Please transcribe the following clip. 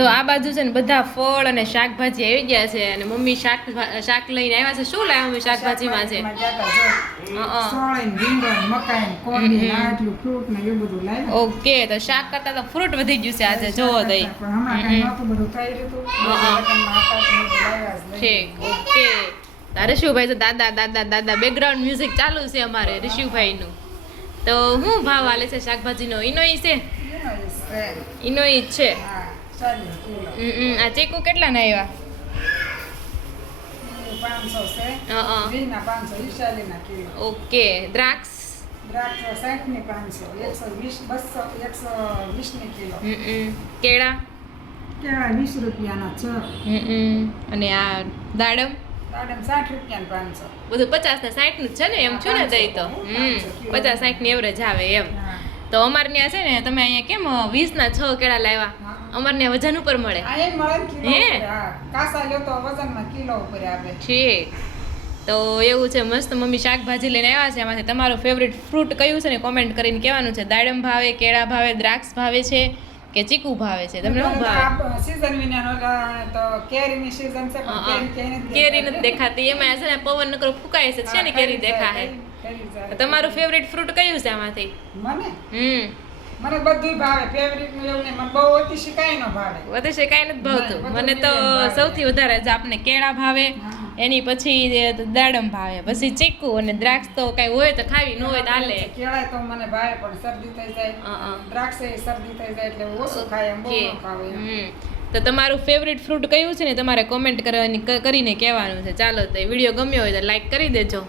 તો આ બાજુ છે ને બધા ફળ અને શાકભાજી આવી ગયા છે અને મમ્મી શાક લઈને આવ્યા છે. શું લાવ્યા મમ્મી શાકભાજીમાં છે? ઓકે, તો શાક કરતા તો ફ્રૂટ વધી ગયું છે આજે. જોવો તો ઠીક. ઓકે, ઋષિભાઈ તો દાદા દાદા દાદા બેકગ્રાઉન્ડ મ્યુઝિક ચાલુ છે અમારે ઋષિભાઈ નું. તો શું ભાવ હાલે છે શાકભાજીનો? ઇનોઈ છે? ઇનોઈ છે. આ ચીકુ કેટલા ના આવ્યા? 500 છે. ઓકે, દ્રાક્ષ? દ્રાક્ષ 60 ની 500, 120 ની કિલો. કેળા? કેળા 20 રૂપિયાના 6. અને આ દાડમ? દાડમ 60 રૂપિયાના 500. બધું 50 ને 60 નું જ છે ને? એમ છું ને દઈ તો 50-60 ની એવરેજ આવે એમ. તો અમારે ત્યાં છે ને, તમે અહીંયા કેમ 20 ના 6 કેળા લાવ્યા? અમારે ત્યાં વજન ઉપર મળે. કિલો ઉપર આવે. ઠીક. તો એવું છે, મસ્ત મમ્મી શાકભાજી લઈને આવ્યા છે. એમાંથી તમારું ફેવરિટ ફ્રૂટ કયું છે ને કોમેન્ટ કરીને કહેવાનું છે. દાડમ ભાવે, કેળા ભાવે, દ્રાક્ષ ભાવે છે કે ચીકુ ભાવે છે? તમને શું ભાવે? સીઝન વિનાનો તો કેરીની સીઝન છે, પણ કેરી નથી દેખાતી. એમાં છે ને પવન નકરો ફૂંકાય છે ને કેરી દેખાય. તમારું ફેવરિટ ફ્રૂટ કયું છે આમાંથી? મને બધું ભાવે. ફેવરિટ નું એવું નહીં, મને બહુ અતિશય કાંઈ ન ભાવે. અતિશય કાંઈ નથી ભાવતું. મને તો સૌથી વધારે જ આપને કેળા ભાવે, એની પછી દાડમ ભાવે, પછી ચીકુ અને દ્રાક્ષ તો કાંઈ હોય તો ખાવી, ન હોય તો હાલે. કેળા તો મને ભાવે પણ શરદી થઈ જાય, દ્રાક્ષ શરદી થઈ જાય એટલે ઓછું ખાય, એમ બહુ ન ખાવે. તો તમારું ફેવરિટ ફ્રૂટ કયું છે ને તમારે કોમેન્ટ કરીને કહેવાનું છે. ચાલો, તો વિડીયો ગમ્યો હોય તો લાઈક કરી દેજો.